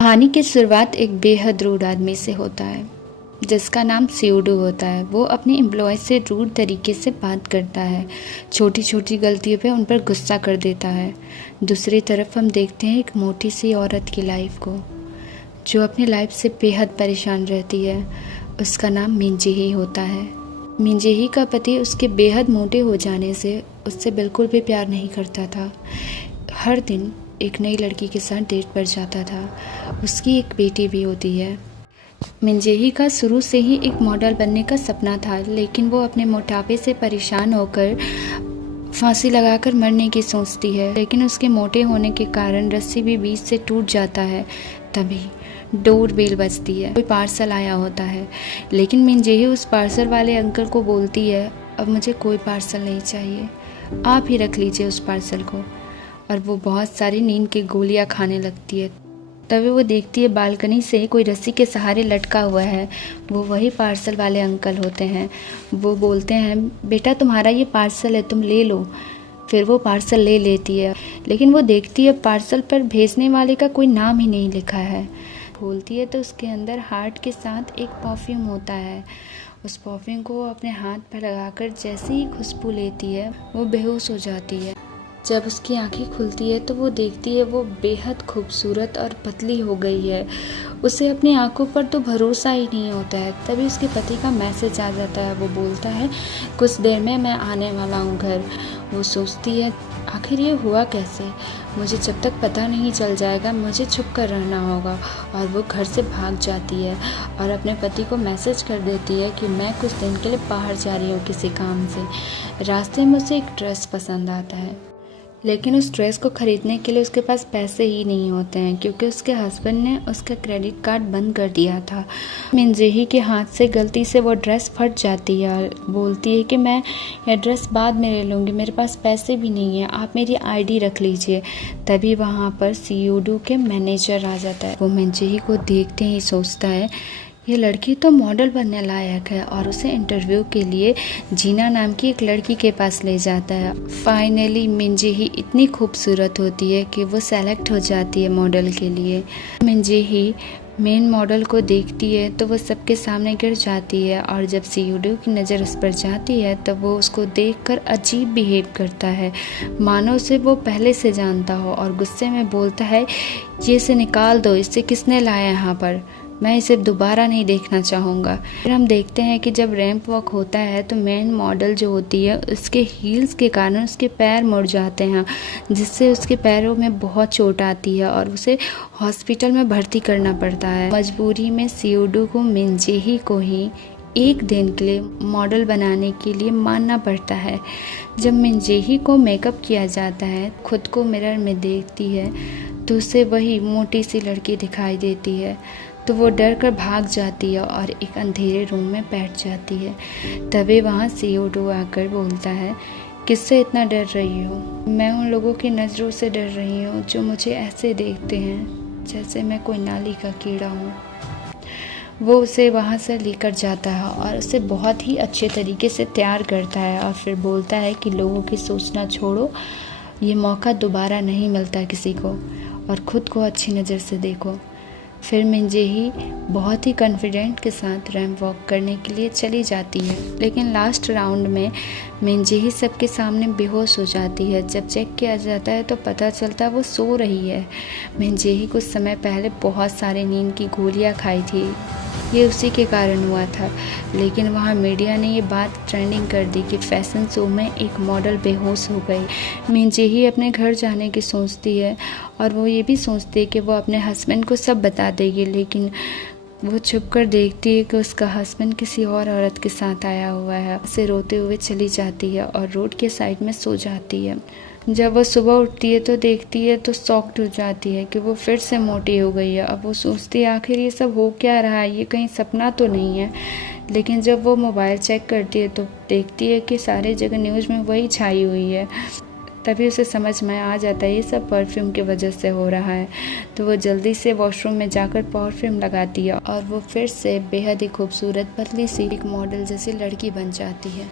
कहानी की शुरुआत एक बेहद रूड आदमी से होता है जिसका नाम सीयूडू होता है। वो अपने एम्प्लॉय से रूड तरीके से बात करता है, छोटी छोटी गलतियों पे उन पर गुस्सा कर देता है। दूसरी तरफ हम देखते हैं एक मोटी सी औरत की लाइफ को जो अपनी लाइफ से बेहद परेशान रहती है। उसका नाम मिंजेही होता है। मिंजेही का पति उसके बेहद मोटे हो जाने से उससे बिल्कुल भी प्यार नहीं करता था। हर दिन एक नई लड़की के साथ डेट पर जाता था। उसकी एक बेटी भी होती है। मिंजेही का शुरू से ही एक मॉडल बनने का सपना था, लेकिन वो अपने मोटापे से परेशान होकर फांसी लगाकर मरने की सोचती है। लेकिन उसके मोटे होने के कारण रस्सी भी बीच से टूट जाता है। तभी डोर बेल बजती है। कोई पार्सल आया होता है, लेकिन मिंजेही उस पार्सल वाले अंकल को बोलती है, अब मुझे कोई पार्सल नहीं चाहिए, आप ही रख लीजिए उस पार्सल को। और वो बहुत सारी नींद की गोलियां खाने लगती है। तभी वो देखती है बालकनी से कोई रस्सी के सहारे लटका हुआ है। वो वही पार्सल वाले अंकल होते हैं। वो बोलते हैं, बेटा तुम्हारा ये पार्सल है, तुम ले लो। फिर वो पार्सल ले लेती है, लेकिन वो देखती है पार्सल पर भेजने वाले का कोई नाम ही नहीं लिखा है। खोलती है तो उसके अंदर हार्ट के साथ एक परफ्यूम होता है। उस परफ्यूम को वो अपने हाथ पर लगाकर जैसे ही खुशबू लेती है वो बेहोश हो जाती है। जब उसकी आंखें खुलती है तो वो देखती है वो बेहद खूबसूरत और पतली हो गई है। उसे अपनी आंखों पर तो भरोसा ही नहीं होता है। तभी उसके पति का मैसेज आ जाता है। वो बोलता है, कुछ देर में मैं आने वाला हूँ घर। वो सोचती है, आखिर ये हुआ कैसे? मुझे जब तक पता नहीं चल जाएगा मुझे छुप कर रहना होगा। और वो घर से भाग जाती है और अपने पति को मैसेज कर देती है कि मैं कुछ दिन के लिए बाहर जा रही हूँ किसी काम से। रास्ते में उसे एक ड्रेस पसंद आता है, लेकिन उस ड्रेस को ख़रीदने के लिए उसके पास पैसे ही नहीं होते हैं, क्योंकि उसके हस्बैंड ने उसका क्रेडिट कार्ड बंद कर दिया था। मिंजेही के हाथ से गलती से वो ड्रेस फट जाती है और बोलती है कि मैं यह ड्रेस बाद में ले लूँगी, मेरे पास पैसे भी नहीं है, आप मेरी आईडी रख लीजिए। तभी वहाँ पर सीयूडू के मैनेजर आ जाता है। वो मिंजेही को देखते ही सोचता है, ये लड़की तो मॉडल बनने लायक है, और उसे इंटरव्यू के लिए जीना नाम की एक लड़की के पास ले जाता है। फाइनली मिंजेही इतनी खूबसूरत होती है कि वो सेलेक्ट हो जाती है मॉडल के लिए। मिंजेही मेन मॉडल को देखती है तो वो सबके सामने गिर जाती है, और जब सीयूडू की नज़र उस पर जाती है तब वो उसको देखकर अजीब बिहेव करता है, मानो उसे वो पहले से जानता हो, और गुस्से में बोलता है, ये इसे निकाल दो, इसे किसने लाया यहाँ पर, मैं इसे दोबारा नहीं देखना चाहूँगा। फिर हम देखते हैं कि जब रैंप वॉक होता है तो मेन मॉडल जो होती है उसके हील्स के कारण उसके पैर मुड़ जाते हैं, जिससे उसके पैरों में बहुत चोट आती है और उसे हॉस्पिटल में भर्ती करना पड़ता है। मजबूरी में सीयूडू को मिंजेही को ही एक दिन के लिए मॉडल बनाने के लिए मानना पड़ता है। जब मिंजेही को मेकअप किया जाता है, खुद को मिरर में देखती है तो उसे वही मोटी सी लड़की दिखाई देती है। तो वो डर कर भाग जाती है और एक अंधेरे रूम में बैठ जाती है। तभी वहाँ सीयूडू आकर बोलता है, किससे इतना डर रही हो? मैं उन लोगों की नज़रों से डर रही हूँ जो मुझे ऐसे देखते हैं जैसे मैं कोई नाली का कीड़ा हूँ। वो उसे वहाँ से लेकर जाता है और उसे बहुत ही अच्छे तरीके से तैयार करता है, और फिर बोलता है कि लोगों की सोचना छोड़ो, ये मौका दोबारा नहीं मिलता किसी को, और ख़ुद को अच्छी नज़र से देखो। फिर मिंजेही बहुत ही कॉन्फिडेंट के साथ रैंप वॉक करने के लिए चली जाती है, लेकिन लास्ट राउंड में मिंजेही सबके सामने बेहोश हो जाती है। जब चेक किया जाता है तो पता चलता है वो सो रही है। मिंजेही कुछ समय पहले बहुत सारे नींद की गोलियां खाई थी, ये उसी के कारण हुआ था। लेकिन वहाँ मीडिया ने ये बात ट्रेंडिंग कर दी कि फैशन शो में एक मॉडल बेहोश हो गई। मिंजेही अपने घर जाने की सोचती है, और वो ये भी सोचती है कि वो अपने हस्बैंड को सब बता देगी, लेकिन वो छुप कर देखती है कि उसका हस्बैंड किसी और औरत के साथ आया हुआ है। उसे रोते हुए चली जाती है और रोड के साइड में सो जाती है। जब वो सुबह उठती है तो देखती है तो शॉक्ड हो जाती है कि वो फिर से मोटी हो गई है। अब वो सोचती है आखिर ये सब हो क्या रहा है, ये कहीं सपना तो नहीं है। लेकिन जब वो मोबाइल चेक करती है तो देखती है कि सारी जगह न्यूज़ में वही छाई हुई है। तभी उसे समझ में आ जाता है ये सब परफ्यूम की वजह से हो रहा है। तो वो जल्दी से वॉशरूम में जाकर परफ्यूम लगाती है और वो फिर से बेहद ही खूबसूरत पतली सी एक मॉडल जैसी लड़की बन जाती है।